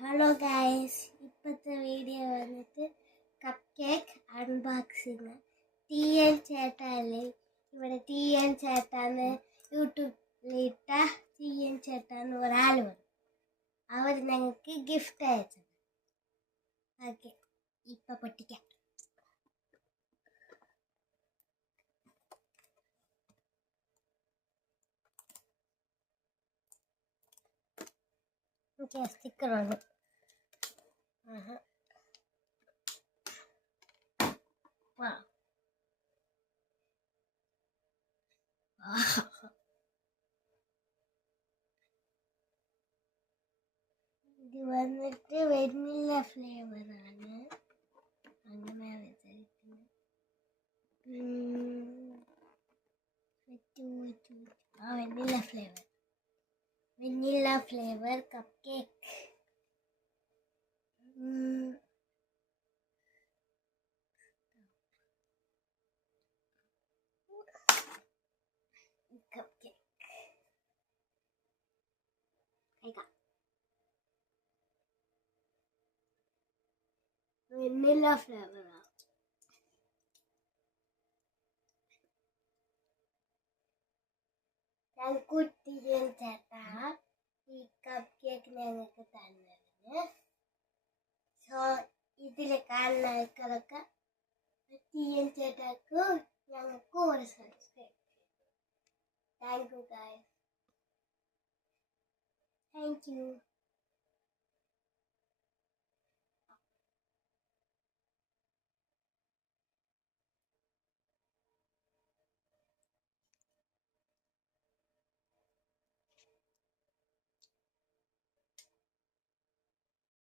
Hello guys, ഇപ്പോഴത്തെ video വന്നിട്ട് cupcake unboxing. T N ചേട്ടാല്ലേ, ഇവിടെ ടി എൻ ചേട്ടാന്ന് യൂട്യൂബിലിട്ട ടി എൻ ചേട്ടാന്ന് ഒരാൾ വന്നു. അവർ ഞങ്ങൾക്ക് ഗിഫ്റ്റ് അയച്ചത്. ഓക്കെ, ഇപ്പം പൊട്ടിക്കാം. സ്റ്റിക്കറാണ്. ഇത് വന്നിട്ട് വെനില ഫ്ലേവറാണ്. അങ്ങനെ വെച്ചിരിക്കുന്നത്. Vanilla flavour cup cake. Cup cake കഴിക്കാം. വെനില ഫ്ലേവറാണ്. കുട്ടിയൻ ചേട്ടാ ഈ കപ്പ് കേക്ക് ഞങ്ങൾക്ക് തന്നതിന്. സോ ഇതിൽ കാണുന്ന ആൾക്കാരൊക്കെ കുട്ടിയൻ ചേട്ടാക്ക് ഞങ്ങൾക്ക് ഒരു subscribe. Thank you guys. Thank you.